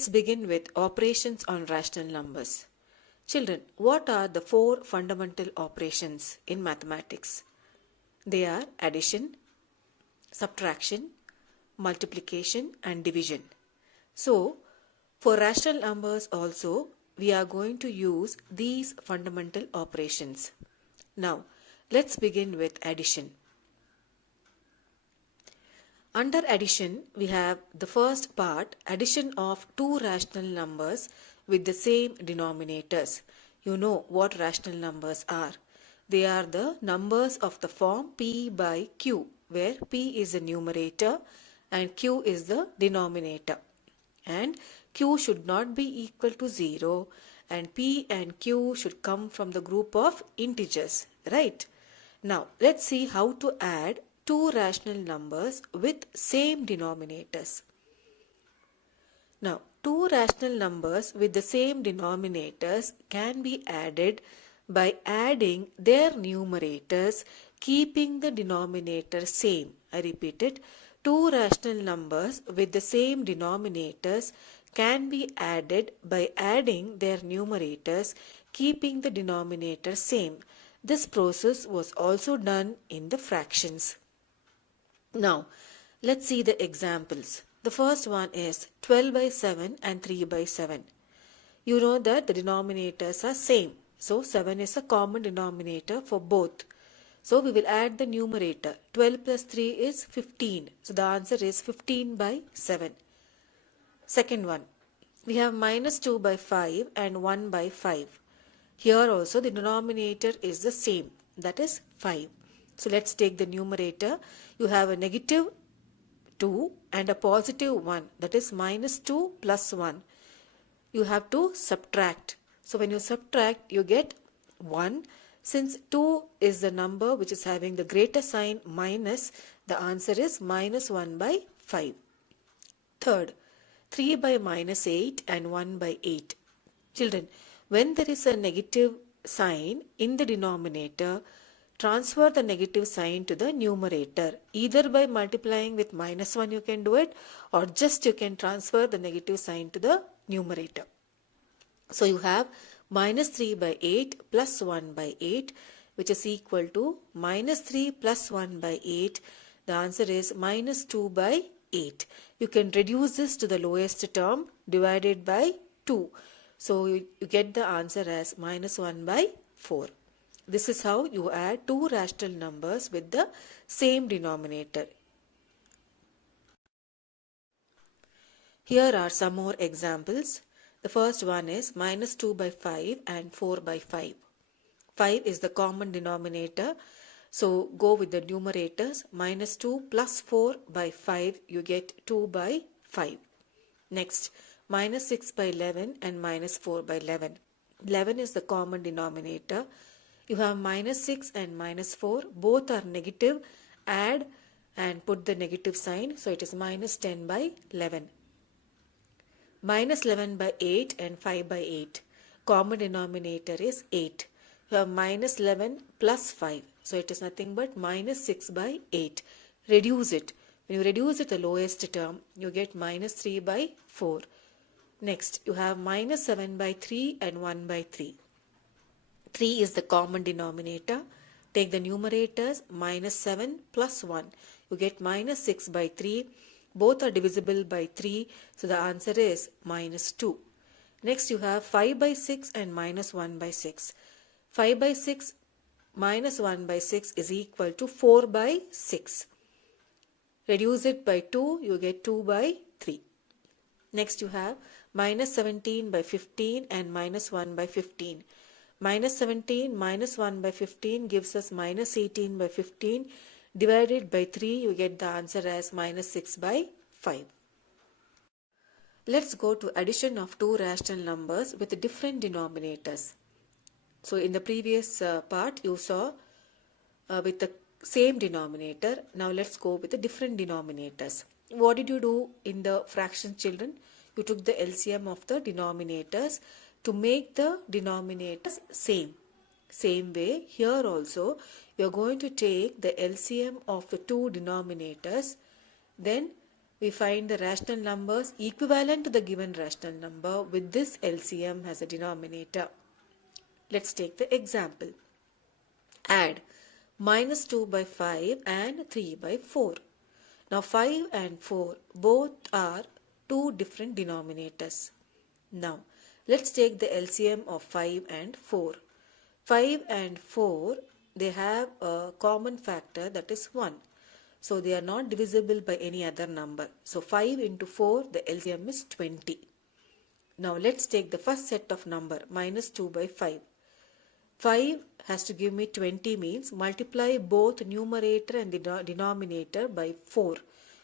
Let's begin with operations on rational numbers. Children, what are the four fundamental operations in mathematics? They are addition, subtraction, multiplication and division. So, for rational numbers also, we are going to use these fundamental operations. Now, let's begin with addition. Under addition, we have the first part, addition of two rational numbers with the same denominators. You know what rational numbers are. They are the numbers of the form P by Q, where P is the numerator and Q is the denominator. And Q should not be equal to 0 and P and Q should come from the group of integers, right? Now, let's see how to add two rational numbers with same denominators. Now, two rational numbers with the same denominators can be added by adding their numerators, keeping the denominator same. I repeat it. Two rational numbers with the same denominators can be added by adding their numerators, keeping the denominator same. This process was also done in the fractions. Now, let's see the examples. The first one is 12 by 7 and 3 by 7. You know that the denominators are same. So, 7 is a common denominator for both. So, we will add the numerator. 12 plus 3 is 15. So, the answer is 15 by 7. Second one, we have minus 2 by 5 and 1 by 5. Here also the denominator is the same, that is 5. So let's take the numerator. You have a negative 2 and a positive 1, that is minus 2 plus 1. You have to subtract. So when you subtract, you get 1. Since 2 is the number which is having the greater sign minus, the answer is minus 1 by 5. Third, 3 by minus 8 and 1 by 8. Children, when there is a negative sign in the denominator, transfer the negative sign to the numerator. Either by multiplying with minus 1 you can do it, or just you can transfer the negative sign to the numerator. So you have minus 3 by 8 plus 1 by 8, which is equal to minus 3 plus 1 by 8. The answer is minus 2 by 8. You can reduce this to the lowest term divided by 2. So you get the answer as minus 1 by 4. This is how you add two rational numbers with the same denominator. Here are some more examples. The first one is minus 2 by 5 and 4 by 5. 5 is the common denominator. So go with the numerators. Minus 2 plus 4 by 5, you get 2 by 5. Next, minus 6 by 11 and minus 4 by 11. 11 is the common denominator. You have minus 6 and minus 4. Both are negative. Add and put the negative sign. So it is minus 10 by 11. Minus 11 by 8 and 5 by 8. Common denominator is 8. You have minus 11 plus 5. So it is nothing but minus 6 by 8. Reduce it. When you reduce it the lowest term, you get minus 3 by 4. Next, you have minus 7 by 3 and 1 by 3. 3 is the common denominator. Take the numerators, minus 7 plus 1. You get minus 6 by 3. Both are divisible by 3. So the answer is minus 2. Next, you have 5 by 6 and minus 1 by 6. 5 by 6 minus 1 by 6 is equal to 4 by 6. Reduce it by 2, you get 2 by 3. Next, you have minus 17 by 15 and minus 1 by 15. Minus 17 minus 1 by 15 gives us minus 18 by 15. Divided by 3, you get the answer as minus 6 by 5. Let's go to addition of two rational numbers with different denominators. So in the previous part, you saw with the same denominator. Now let's go with the different denominators. What did you do in the fraction, children? You took the LCM of the denominators to make the denominators same. Same way, here also you are going to take the LCM of the two denominators. Then we find the rational numbers equivalent to the given rational number with this LCM as a denominator. Let's take the example. Add minus 2 by 5 and 3 by 4. Now 5 and 4 both are two different denominators. Now let's take the LCM of 5 and 4. 5 and 4, they have a common factor, that is 1. So they are not divisible by any other number. So 5 into 4, the LCM is 20. Now let's take the first set of number, minus 2 by 5. 5 has to give me 20, means multiply both numerator and the denominator by 4.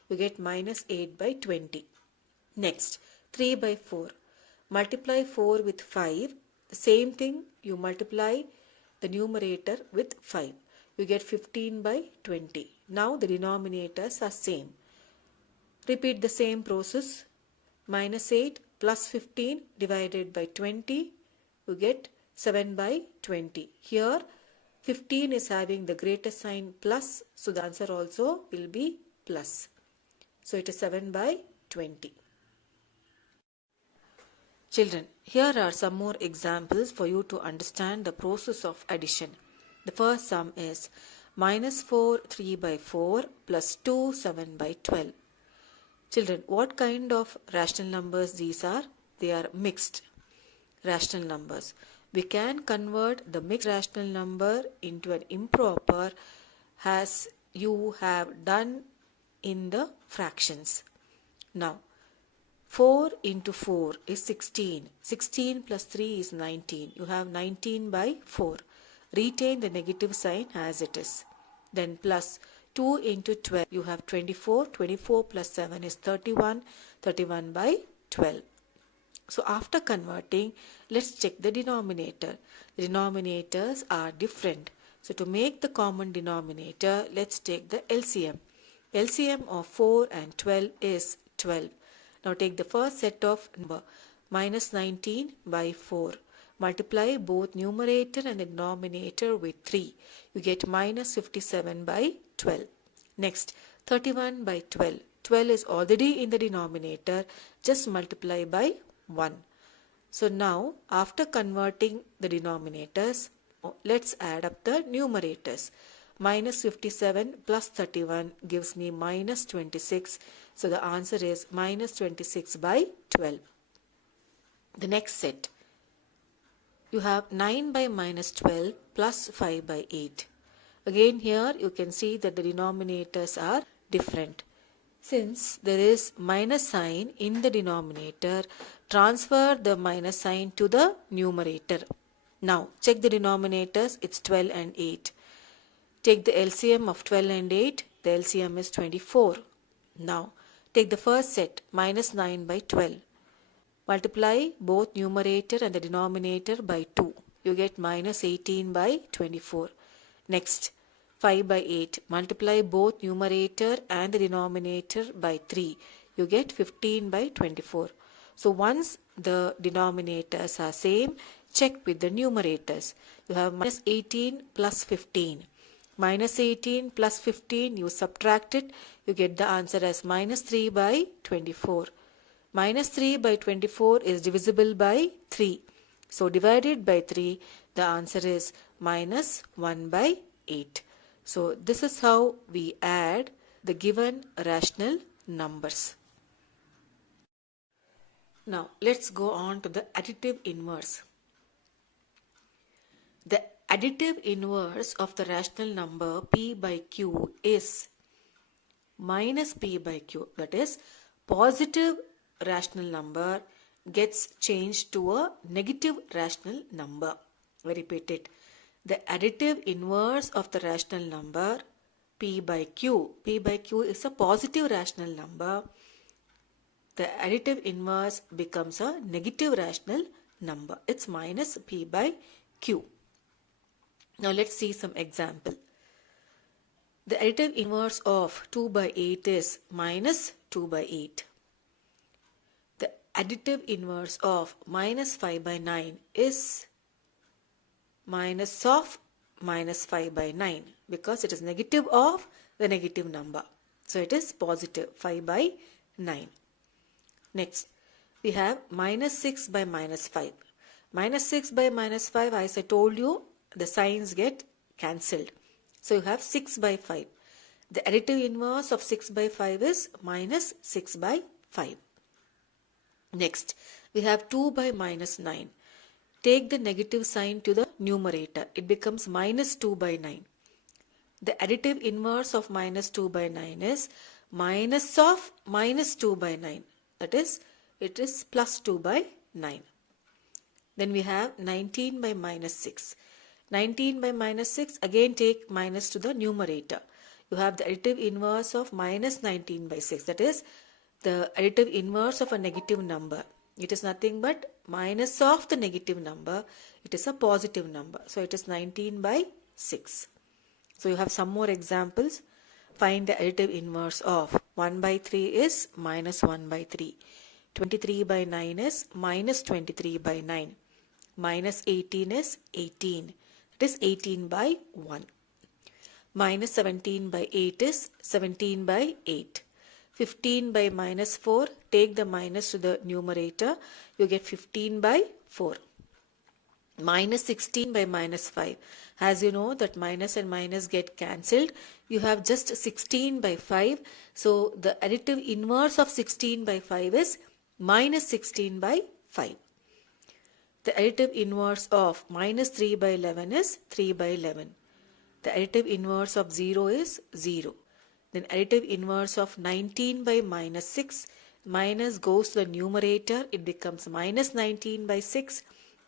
You get minus 8 by 20. Next, 3 by 4. Multiply 4 with 5. The same thing, you multiply the numerator with 5. You get 15 by 20. Now the denominators are same. Repeat the same process. Minus 8 plus 15 divided by 20. You get 7 by 20. Here 15 is having the greater sign plus. So the answer also will be plus. So it is 7 by 20. Children, here are some more examples for you to understand the process of addition. The first sum is minus 4 3 by 4 plus 2 7 by 12. Children, what kind of rational numbers these are? They are mixed rational numbers. We can convert the mixed rational number into an improper as you have done in the fractions. Now, 4 into 4 is 16. 16 plus 3 is 19. You have 19 by 4. Retain the negative sign as it is. Then plus 2 into 12. You have 24. 24 plus 7 is 31. 31 by 12. So after converting, let's check the denominator. The denominators are different. So to make the common denominator, let's take the LCM. LCM of 4 and 12 is 12. Now take the first set of number, minus 19 by 4. Multiply both numerator and the denominator with 3. You get minus 57 by 12. Next, 31 by 12. 12 is already in the denominator. Just multiply by 1. So now, after converting the denominators, let's add up the numerators. Minus 57 plus 31 gives me minus 26. So the answer is minus 26 by 12. The next set. You have 9 by minus 12 plus 5 by 8. Again here you can see that the denominators are different. Since there is minus sign in the denominator, transfer the minus sign to the numerator. Now check the denominators, it's 12 and 8. Take the LCM of 12 and 8, the LCM is 24. Now take the first set, minus 9 by 12. Multiply both numerator and the denominator by 2. You get minus 18 by 24. Next, 5 by 8. Multiply both numerator and the denominator by 3. You get 15 by 24. So once the denominators are same, check with the numerators. You have minus 18 plus 15. Minus 18 plus 15, you subtract it, you get the answer as minus 3 by 24. Minus 3 by 24 is divisible by 3. So divided by 3, the answer is minus 1 by 8. So this is how we add the given rational numbers. Now let's go on to the additive inverse. The additive inverse of the rational number p by q is minus p by q. That is, positive rational number gets changed to a negative rational number. I repeat it. The additive inverse of the rational number p by q. P by q is a positive rational number. The additive inverse becomes a negative rational number. It's minus p by q. Now let's see some example. The additive inverse of 2 by 8 is minus 2 by 8. The additive inverse of minus 5 by 9 is minus of minus 5 by 9 because it is negative of the negative number. So it is positive 5 by 9. Next, we have minus 6 by minus 5. Minus 6 by minus 5, as I told you, the signs get cancelled. So you have 6 by 5. The additive inverse of 6 by 5 is minus 6 by 5. Next, we have 2 by minus 9. Take the negative sign to the numerator. It becomes minus 2 by 9. The additive inverse of minus 2 by 9 is minus of minus 2 by 9. That is, it is plus 2 by 9. Then we have 19 by minus 6. 19 by minus 6, again take minus to the numerator. You have the additive inverse of minus 19 by 6. That is, the additive inverse of a negative number. It is nothing but minus of the negative number. It is a positive number. So it is 19 by 6. So you have some more examples. Find the additive inverse of 1 by 3 is minus 1 by 3. 23 by 9 is minus 23 by 9. Minus 18 is 18. It is 18 by 1. Minus 17 by 8 is 17 by 8. 15 by minus 4, take the minus to the numerator, you get 15 by 4. Minus 16 by minus 5. As you know that minus and minus get cancelled, you have just 16 by 5. So the additive inverse of 16 by 5 is minus 16 by 5. The additive inverse of minus 3 by 11 is 3 by 11. The additive inverse of 0 is 0. Then additive inverse of 19 by minus 6, minus goes to the numerator, it becomes minus 19 by 6.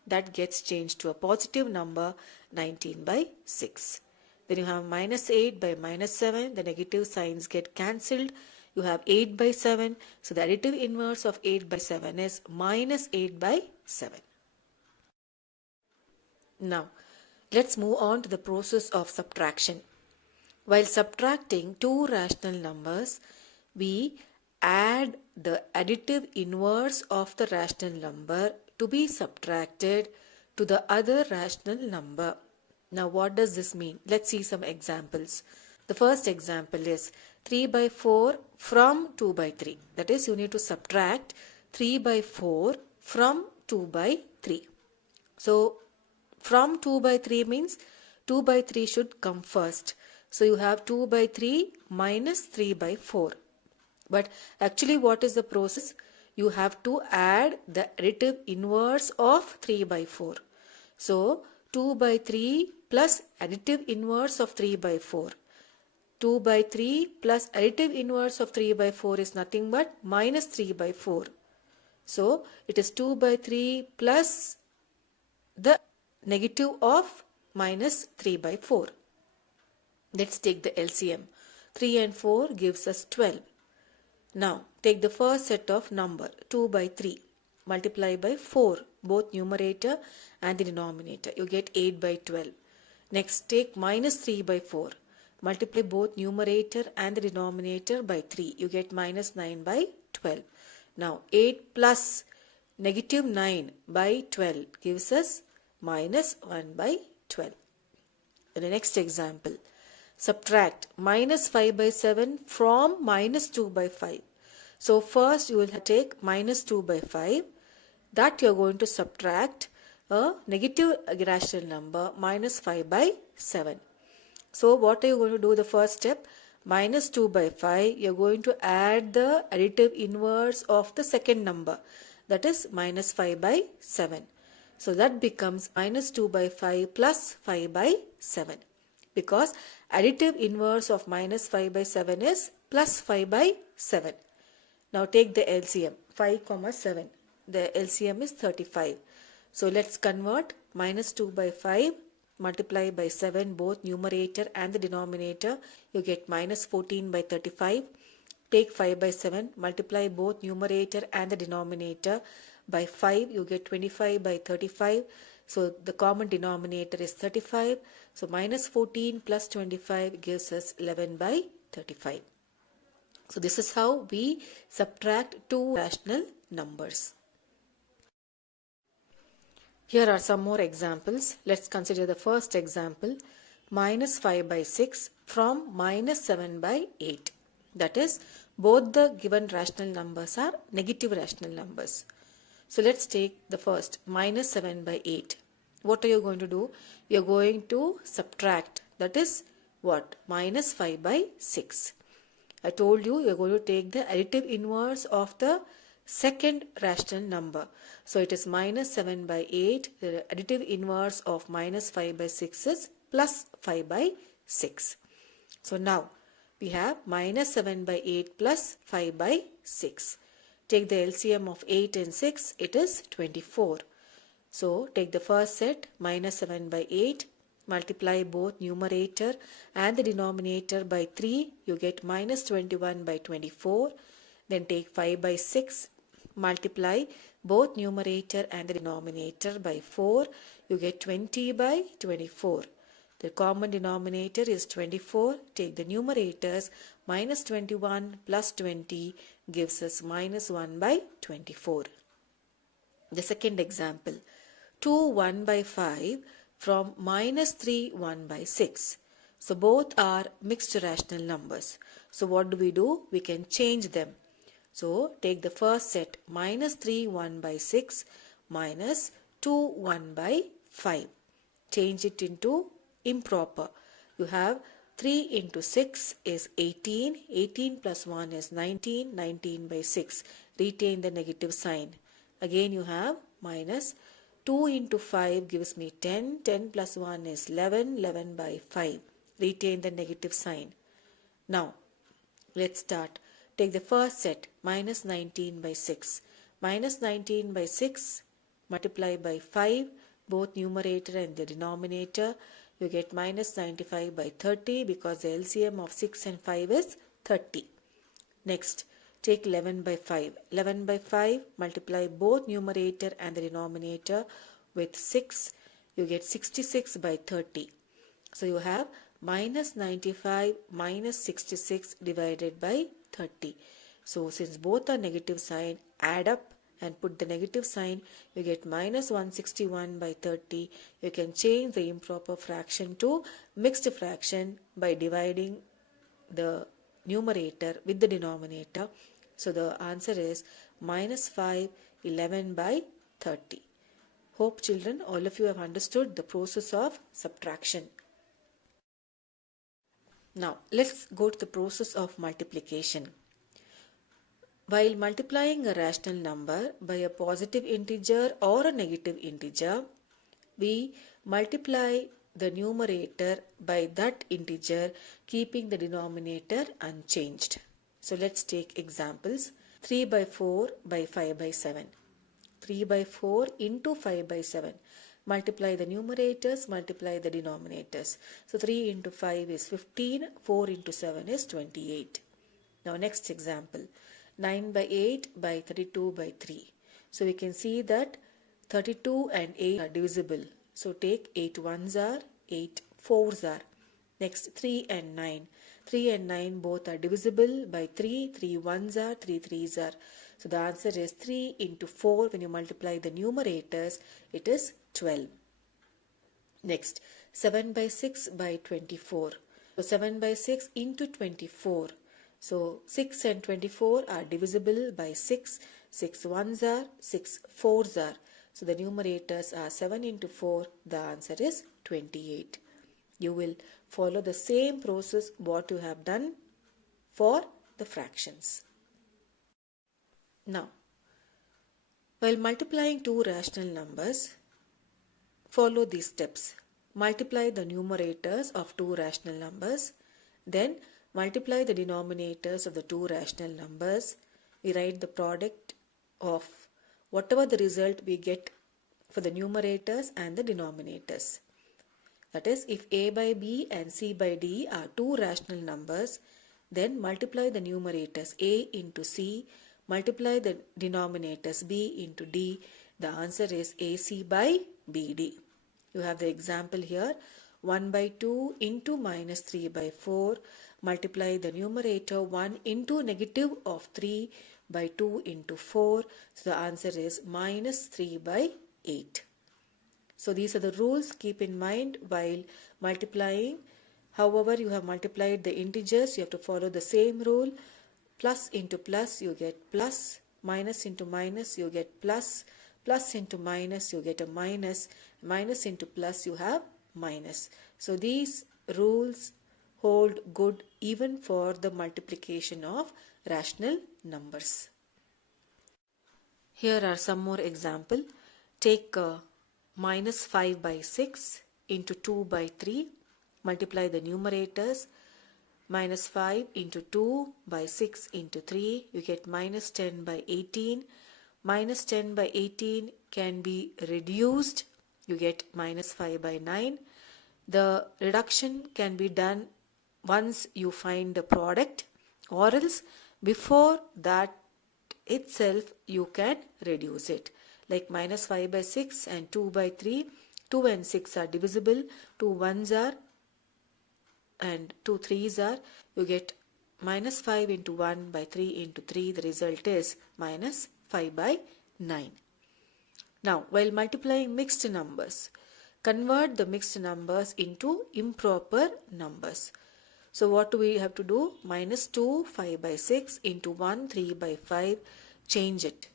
That gets changed to a positive number, 19 by 6. Then you have minus 8 by minus 7, the negative signs get cancelled. You have 8 by 7, so the additive inverse of 8 by 7 is minus 8 by 7. Now, let's move on to the process of subtraction. While subtracting two rational numbers, we add the additive inverse of the rational number to be subtracted to the other rational number. Now, what does this mean? Let's see some examples. The first example is 3 by 4 from 2 by 3. That is, you need to subtract 3 by 4 from 2 by 3. So, from 2 by 3 means 2 by 3 should come first. So you have 2 by 3 minus 3 by 4. But actually what is the process? You have to add the additive inverse of 3 by 4. So 2 by 3 plus additive inverse of 3 by 4. 2 by 3 plus additive inverse of 3 by 4 is nothing but minus 3 by 4. So it is 2 by 3 plus the negative of minus 3 by 4. Let's take the LCM. 3 and 4 gives us 12. Now, take the first set of number 2 by 3. Multiply by 4, both numerator and the denominator. You get 8 by 12. Next, take minus 3 by 4. Multiply both numerator and the denominator by 3. You get minus 9 by 12. Now, 8 plus negative 9 by 12 gives us minus 1 by 12. In the next example, subtract minus 5 by 7 from minus 2 by 5. So first you will take minus 2 by 5. That you are going to subtract a negative rational number minus 5 by 7. So what are you going to do the first step? Minus 2 by 5, you are going to add the additive inverse of the second number. That is minus 5 by 7. So that becomes minus 2 by 5 plus 5 by 7. Because additive inverse of minus 5 by 7 is plus 5 by 7. Now take the LCM, 5, 7. The LCM is 35. So let's convert minus 2 by 5, multiply by 7, both numerator and the denominator. You get minus 14 by 35. Take 5 by 7, multiply both numerator and the denominator by 5. You get 25 by 35. So the common denominator is 35. So minus 14 plus 25 gives us 11 by 35. So this is how we subtract two rational numbers. Here are some more examples. Let's consider the first example. Minus 5 by 6 from minus 7 by 8. That is Both the given rational numbers are negative rational numbers. So let's take the first, minus 7 by 8. What are you going to do? You are going to subtract. That is what? Minus 5 by 6. I told you you are going to take the additive inverse of the second rational number. So it is minus 7 by 8. The additive inverse of minus 5 by 6 is plus 5 by 6. So now we have minus 7 by 8 plus 5 by 6. Take the LCM of 8 and 6, it is 24. So take the first set, minus 7 by 8, multiply both numerator and the denominator by 3, you get minus 21 by 24. Then take 5 by 6, multiply both numerator and the denominator by 4, you get 20 by 24. The common denominator is 24. Take the numerators, minus 21 plus 20 gives us minus 1 by 24. The second example, 2 1 by 5 from minus 3 1 by 6. So both are mixed rational numbers. So what do? We can change them. So take the first set, minus 3 1 by 6 minus 2 1 by 5. Change it into improper. You have 3 into 6 is 18. 18 plus 1 is 19. 19 by 6. Retain the negative sign. Again you have minus 2 into 5 gives me 10. 10 plus 1 is 11. 11 by 5. Retain the negative sign. Now let's start. Take the first set, minus 19 by 6. Minus 19 by 6 multiply by 5. Both numerator and the denominator. You get minus 95 by 30 because the LCM of 6 and 5 is 30. Next, take 11 by 5. 11 by 5, multiply both numerator and the denominator with 6. You get 66 by 30. So you have minus 95 minus 66 divided by 30. So since both are negative sign, add up and put the negative sign, you get minus 161 by 30. You can change the improper fraction to mixed fraction by dividing the numerator with the denominator. So the answer is minus 5 11 by 30. Hope children, all of you have understood the process of subtraction. Now let's go to the process of multiplication. While multiplying a rational number by a positive integer or a negative integer, we multiply the numerator by that integer, keeping the denominator unchanged. So let's take examples. 3 by 4 by 5 by 7. 3 by 4 into 5 by 7. Multiply the numerators, multiply the denominators. So 3 into 5 is 15, 4 into 7 is 28. Now next example. 9 by 8 by 32 by 3. So we can see that 32 and 8 are divisible. So take 8 ones are, 8 fours are. Next 3 and 9. 3 and 9 both are divisible by 3. 3 ones are, 3 threes are. So the answer is 3 into 4. When you multiply the numerators, it is 12. Next 7 by 6 by 24. So 7 by 6 into 24. So 6 and 24 are divisible by 6. 6 ones are, 6 fours are. So the numerators are 7 into 4. The answer is 28. You will follow the same process what you have done for the fractions. Now, while multiplying two rational numbers, follow these steps. Multiply the numerators of two rational numbers. Then multiply the denominators of the two rational numbers. We write the product of whatever the result we get for the numerators and the denominators. That is, if a by b and c by d are two rational numbers, then multiply the numerators a into c, multiply the denominators b into d. The answer is ac by bd. You have the example here. 1 by 2 into minus 3 by 4. Multiply the numerator 1 into negative of 3 by 2 into 4. So the answer is minus 3 by 8. So these are the rules. Keep in mind while multiplying. However, you have multiplied the integers, you have to follow the same rule. Plus into plus you get plus, minus into minus you get plus, plus into minus you get a minus, minus into plus you have minus. So these rules hold good even for the multiplication of rational numbers. Here are some more example. Take minus 5 by 6 into 2 by 3. Multiply the numerators. Minus 5 into 2 by 6 into 3. You get minus 10 by 18. Minus 10 by 18 can be reduced. You get minus 5 by 9. The reduction can be done once you find the product, or else before that itself you can reduce it. Like minus 5 by 6 and 2 by 3. 2 and 6 are divisible. 2 1s are and 2 3s are. You get minus 5 into 1 by 3 into 3. The result is minus 5 by 9. Now, while multiplying mixed numbers, convert the mixed numbers into improper numbers. So what do we have to do? Minus 2 5 by 6 into 1 3 by 5. Change it.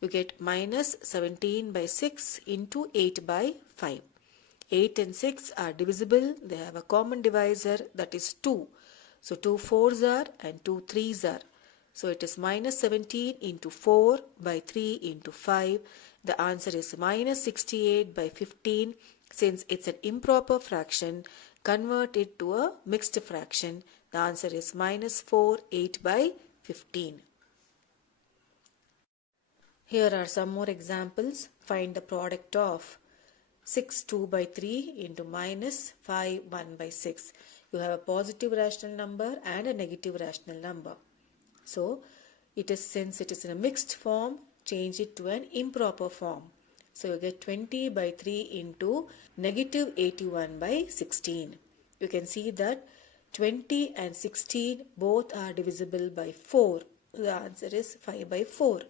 You get minus 17 by 6 into 8 by 5. 8 and 6 are divisible. They have a common divisor, that is 2. So 2 4s are and 2 3s are. So it is minus 17 into 4 by 3 into 5. The answer is minus 68 by 15. Since it's an improper fraction, convert it to a mixed fraction. The answer is minus 4 8 by 15. Here are some more examples. Find the product of 6 2 by 3 into minus 5 1 by 6. You have a positive rational number and a negative rational number. So since it is in a mixed form, change it to an improper form. So you get 20 by 3 into negative 81 by 16. You can see that 20 and 16 both are divisible by 4. The answer is 5 by 4.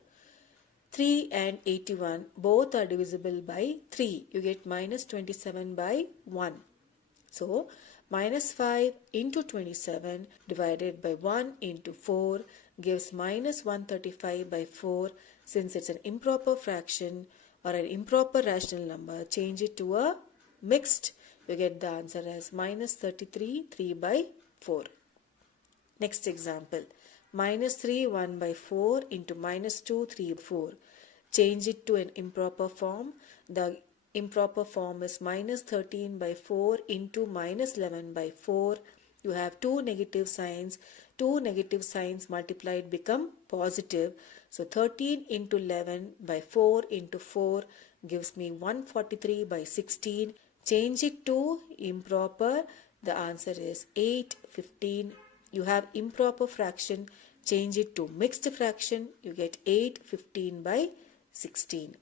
3 and 81 both are divisible by 3. You get minus 27 by 1. So minus 5 into 27 divided by 1 into 4 gives minus 135 by 4. Since it's an improper fraction or an improper rational number, change it to a mixed. You get the answer as minus 33 3 by 4. Next example. Minus 3 1 by 4 into minus 2 3 4. Change it to an improper form. The improper form is minus 13 by 4 into minus 11 by 4. You have two negative signs. Two negative signs multiplied become positive. So 13 into 11 by 4 into 4 gives me 143 by 16. Change it to improper. The answer is 8 15. You have improper fraction. Change it to mixed fraction. You get 8 15 by 16.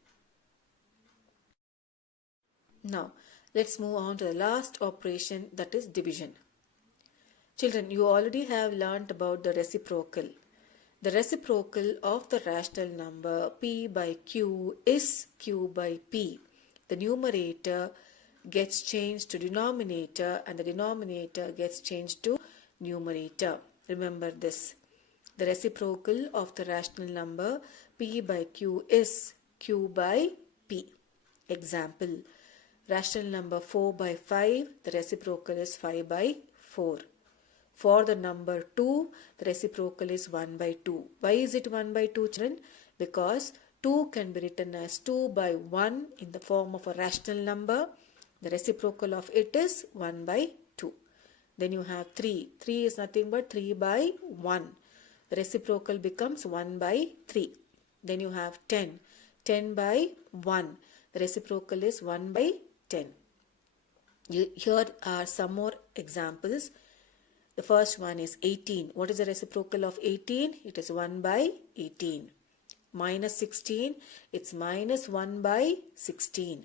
Now, let's move on to the last operation, that is division. Children, you already have learnt about the reciprocal. The reciprocal of the rational number p by q is q by p. The numerator gets changed to denominator and the denominator gets changed to numerator. Remember this. The reciprocal of the rational number p by q is q by p. Example. Rational number 4 by 5, the reciprocal is 5 by 4. For the number 2, the reciprocal is 1 by 2. Why is it 1 by 2, children? Because 2 can be written as 2 by 1 in the form of a rational number. The reciprocal of it is 1 by 2. Then you have 3. 3 is nothing but 3 by 1. The reciprocal becomes 1 by 3. Then you have 10. 10 by 1. The reciprocal is 1 by 10. Here are some more examples. The first one is 18. What is the reciprocal of 18? It is 1 by 18. Minus 16, it's minus 1 by 16.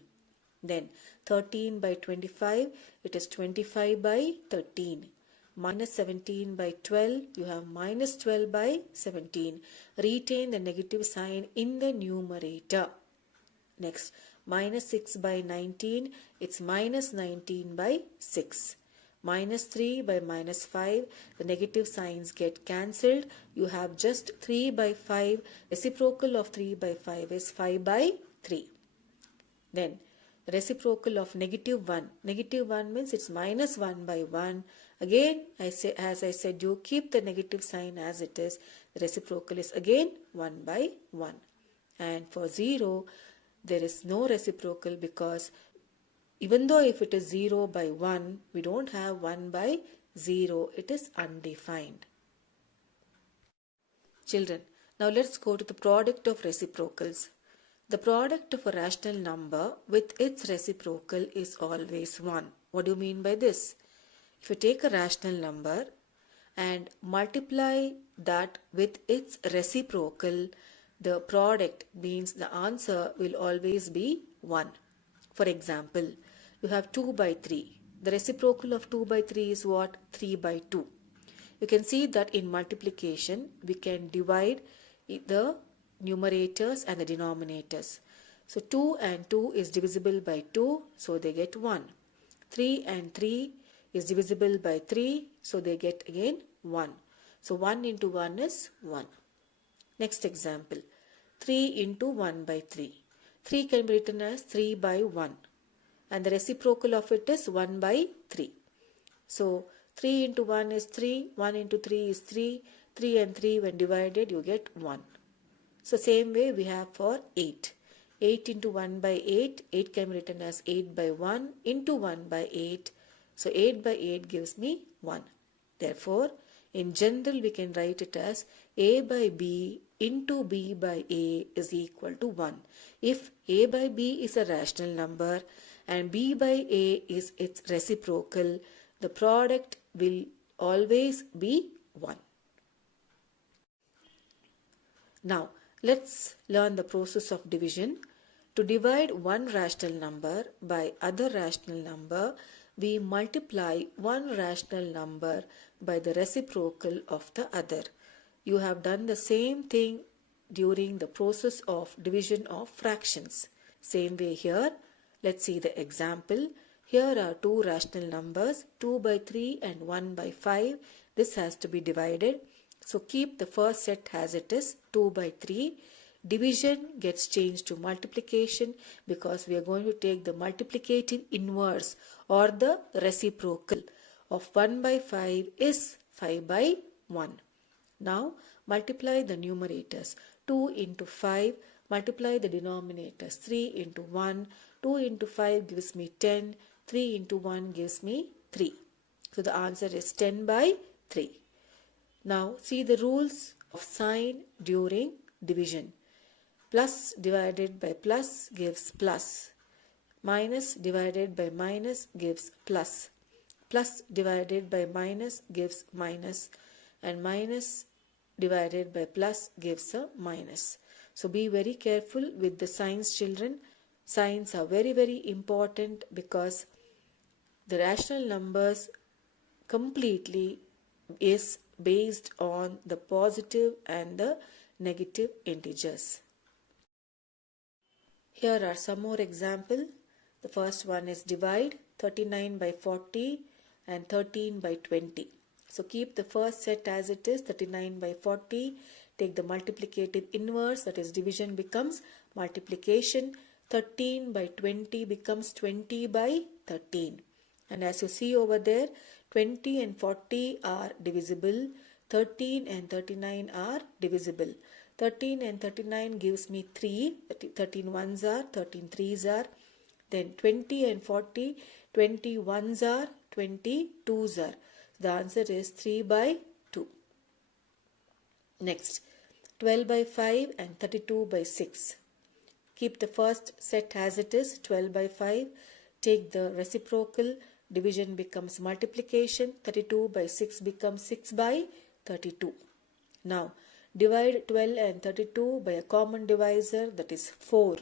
Then 13 by 25, it is 25 by 13. Minus 17 by 12, you have minus 12 by 17. Retain the negative sign in the numerator. Next, minus 6 by 19, it's minus 19 by 6. Minus 3 by minus 5, the negative signs get cancelled. You have just 3 by 5. Reciprocal of 3 by 5 is 5 by 3. Then the reciprocal of negative 1. Negative 1 means it's minus 1 by 1. Again, as I said, you keep the negative sign as it is. The reciprocal is again 1 by 1. And for 0, there is no reciprocal because even though if it is 0 by 1, we don't have 1 by 0. It is undefined. Children, now let's go to the product of reciprocals. The product of a rational number with its reciprocal is always 1. What do you mean by this? If you take a rational number and multiply that with its reciprocal, the product means the answer will always be 1. For example, you have 2 by 3. The reciprocal of 2 by 3 is what? 3 by 2. You can see that in multiplication, we can divide the numerators and the denominators. So 2 and 2 is divisible by 2, so they get 1. 3 and 3 is divisible by 3, so they get again 1. So 1 into 1 is 1. Next example, 3 into 1 by 3. 3 can be written as 3 by 1. And the reciprocal of it is 1 by 3. So 3 into 1 is 3, 1 into 3 is 3, 3 and 3 when divided you get 1. So same way we have for 8. 8 into 1 by 8, 8 can be written as 8 by 1 into 1 by 8. So 8 by 8 gives me 1. Therefore, in general we can write it as A by B into B by A is equal to 1. If A by B is a rational number and B by A is its reciprocal, the product will always be 1. Now, let's learn the process of division. To divide one rational number by other rational number, we multiply one rational number by the reciprocal of the other. You have done the same thing during the process of division of fractions. Same way here. Let's see the example. Here are two rational numbers, 2 by 3 and 1 by 5. This has to be divided. So keep the first set as it is, 2 by 3. Division gets changed to multiplication because we are going to take the multiplicative inverse or the reciprocal of 1 by 5 is 5 by 1. Now multiply the numerators. 2 into 5, multiply the denominators. 3 into 1, 2 into 5 gives me 10, 3 into 1 gives me 3. So the answer is 10 by 3. Now see the rules of sign during division. Plus divided by plus gives plus. Minus divided by minus gives plus. Plus divided by minus gives minus. And minus divided by plus gives a minus. So be very careful with the signs, children. Signs are very, very important because the rational numbers completely is based on the positive and the negative integers. Here are some more examples. The first one is divide 39 by 40 and 13 by 20. So keep the first set as it is, 39 by 40. Take the multiplicative inverse, that is division becomes multiplication. 13 by 20 becomes 20 by 13. And as you see over there, 20 and 40 are divisible. 13 and 39 are divisible. 13 and 39 gives me 3. 13 ones are, 13 threes are. Then 20 and 40, 20 ones are, 20 twos are. The answer is 3 by 2. Next, 12 by 5 and 32 by 6. Keep the first set as it is, 12 by 5. Take the reciprocal, division becomes multiplication. 32 by 6 becomes 6 by 32. Now, divide 12 and 32 by a common divisor, that is 4.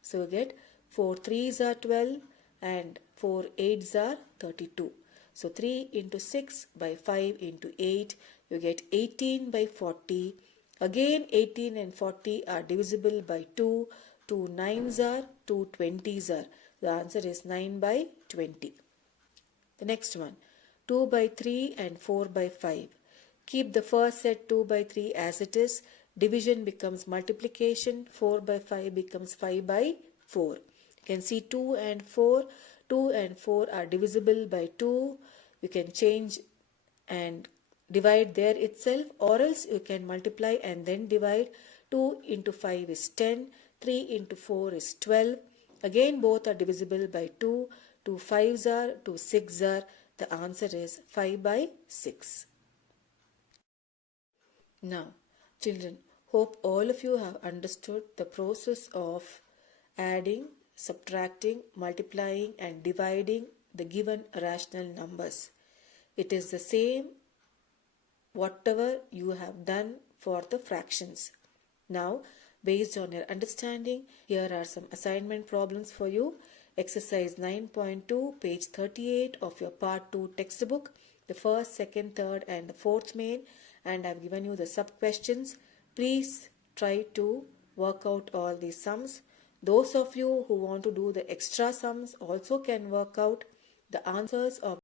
So you get 4 3s are 12 and 4 8s are 32. So 3 into 6 by 5 into 8, you get 18 by 40. Again 18 and 40 are divisible by 2. 2 9s are, 2 20s are. The answer is 9 by 20. The next one, 2 by 3 and 4 by 5. Keep the first set 2 by 3 as it is. Division becomes multiplication. 4 by 5 becomes 5 by 4. You can see 2 and 4. 2 and 4 are divisible by 2. You can change and divide there itself, or else you can multiply and then divide. 2 into 5 is 10. 3 into 4 is 12. Again both are divisible by 2. 2 5s are, 2 6s are. The answer is 5 by 6. Now, children, hope all of you have understood the process of adding, subtracting, multiplying and dividing the given rational numbers. It is the same whatever you have done for the fractions. Now, based on your understanding, here are some assignment problems for you. Exercise 9.2, page 38 of your Part 2 textbook. The first, second, third and the fourth main, and I have given you the sub-questions. Please try to work out all these sums. Those of you who want to do the extra sums also can work out the answers of